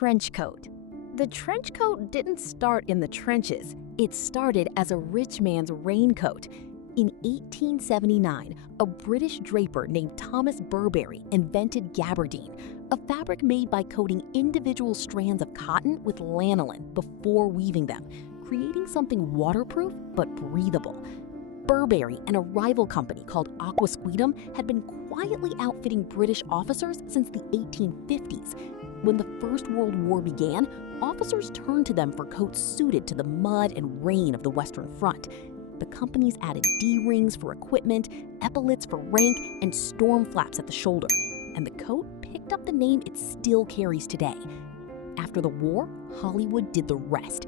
trench coat. The trench coat didn't start in the trenches. It started as a rich man's raincoat. In 1879, a British draper named Thomas Burberry invented gabardine, a fabric made by coating individual strands of cotton with lanolin before weaving them, creating something waterproof but breathable. Burberry and a rival company called Aquasquedum had been quietly outfitting British officers since the 1850s. When the First World War began, officers turned to them for coats suited to the mud and rain of the Western Front. The companies added D-rings for equipment, epaulets for rank, and storm flaps at the shoulder, and the coat picked up the name it still carries today. After the war, Hollywood did the rest.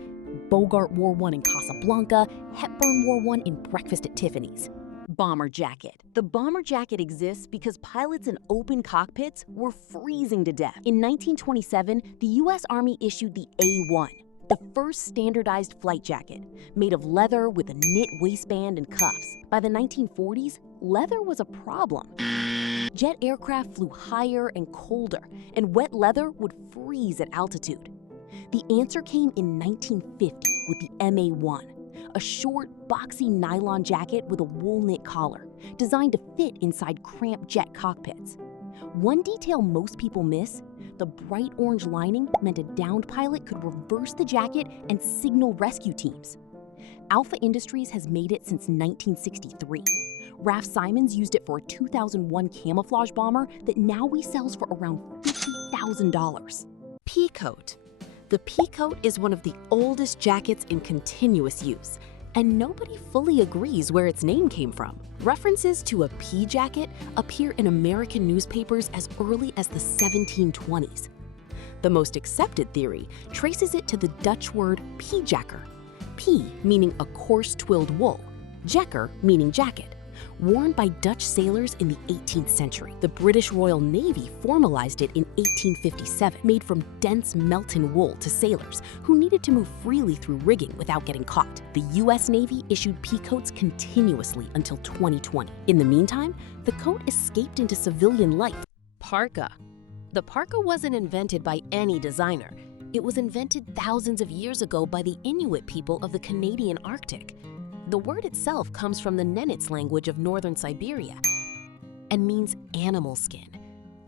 Bogart wore one in Casablanca, Hepburn wore one in Breakfast at Tiffany's. Bomber jacket. The bomber jacket exists because pilots in open cockpits were freezing to death. In 1927, the U.S. Army issued the A-1, the first standardized flight jacket, made of leather with a knit waistband and cuffs. By the 1940s, leather was a problem. Jet aircraft flew higher and colder, and wet leather would freeze at altitude. The answer came in 1950 with the MA-1, a short, boxy nylon jacket with a wool knit collar, designed to fit inside cramped jet cockpits. One detail most people miss: the bright orange lining meant a downed pilot could reverse the jacket and signal rescue teams. Alpha Industries has made it since 1963. Raf Simons used it for a 2001 camouflage bomber that now resells for around $50,000. Peacoat. The Peacoat is one of the oldest jackets in continuous use, and nobody fully agrees where its name came from. References to a pea jacket appear in American newspapers as early as the 1720s. The most accepted theory traces it to the Dutch word peejakker, pea meaning a coarse twilled wool, jakker meaning jacket, worn by Dutch sailors in the 18th century. The British Royal Navy formalized it in 1857, made from dense Melton wool to sailors who needed to move freely through rigging without getting caught. The US Navy issued peacoats continuously until 2020. In the meantime, the coat escaped into civilian life. Parka. The parka wasn't invented by any designer. It was invented thousands of years ago by the Inuit people of the Canadian Arctic. The word itself comes from the Nenets language of northern Siberia and means animal skin.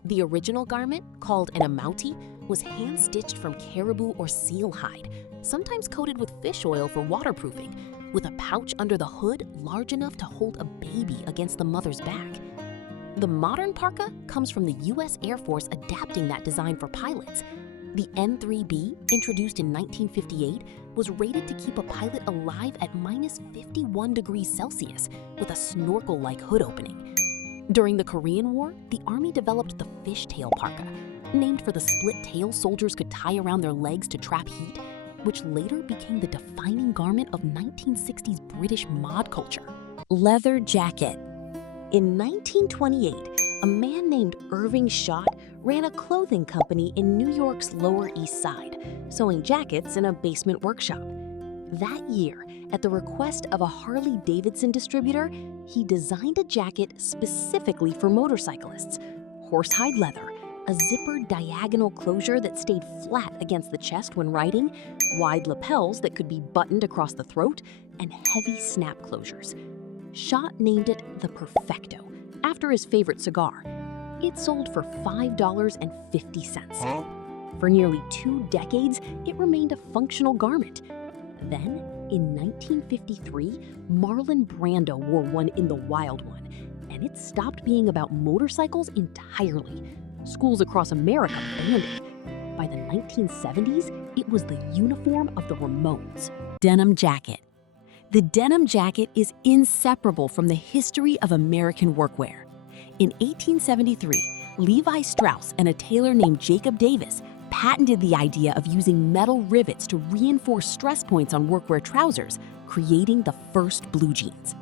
The original garment, called an amauti, was hand-stitched from caribou or seal hide, sometimes coated with fish oil for waterproofing, with a pouch under the hood large enough to hold a baby against the mother's back. The modern parka comes from the US Air Force adapting that design for pilots. The N-3B, introduced in 1958, was rated to keep a pilot alive at minus 51 degrees Celsius with a snorkel-like hood opening. During the Korean War, the Army developed the fishtail parka, named for the split tail soldiers could tie around their legs to trap heat, which later became the defining garment of 1960s British mod culture. Leather jacket. In 1928, a man named Irving Schott ran a clothing company in New York's Lower East Side, sewing jackets in a basement workshop. That year, at the request of a Harley-Davidson distributor, he designed a jacket specifically for motorcyclists: horsehide leather, a zippered diagonal closure that stayed flat against the chest when riding, wide lapels that could be buttoned across the throat, and heavy snap closures. Schott named it the Perfecto, after his favorite cigar. It sold for $5.50. For nearly 2 decades, it remained a functional garment. Then, in 1953, Marlon Brando wore one in the Wild One, and it stopped being about motorcycles entirely. Schools across America banned it. By the 1970s, it was the uniform of the Ramones. Denim jacket. The denim jacket is inseparable from the history of American workwear. In 1873, Levi Strauss and a tailor named Jacob Davis patented the idea of using metal rivets to reinforce stress points on workwear trousers, creating the first blue jeans.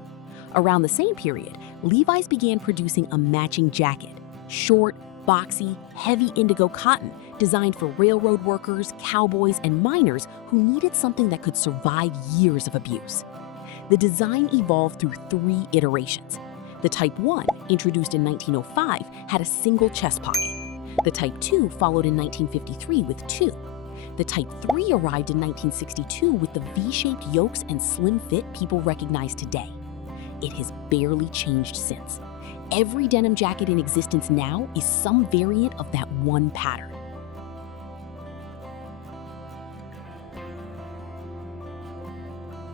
Around the same period, Levi's began producing a matching jacket, short, boxy, heavy indigo cotton, designed for railroad workers, cowboys, and miners who needed something that could survive years of abuse. The design evolved through 3 iterations. The Type 1, introduced in 1905, had a single chest pocket. The Type 2 followed in 1953 with 2. The Type 3 arrived in 1962 with the V-shaped yokes and slim fit people recognize today. It has barely changed since. Every denim jacket in existence now is some variant of that one pattern.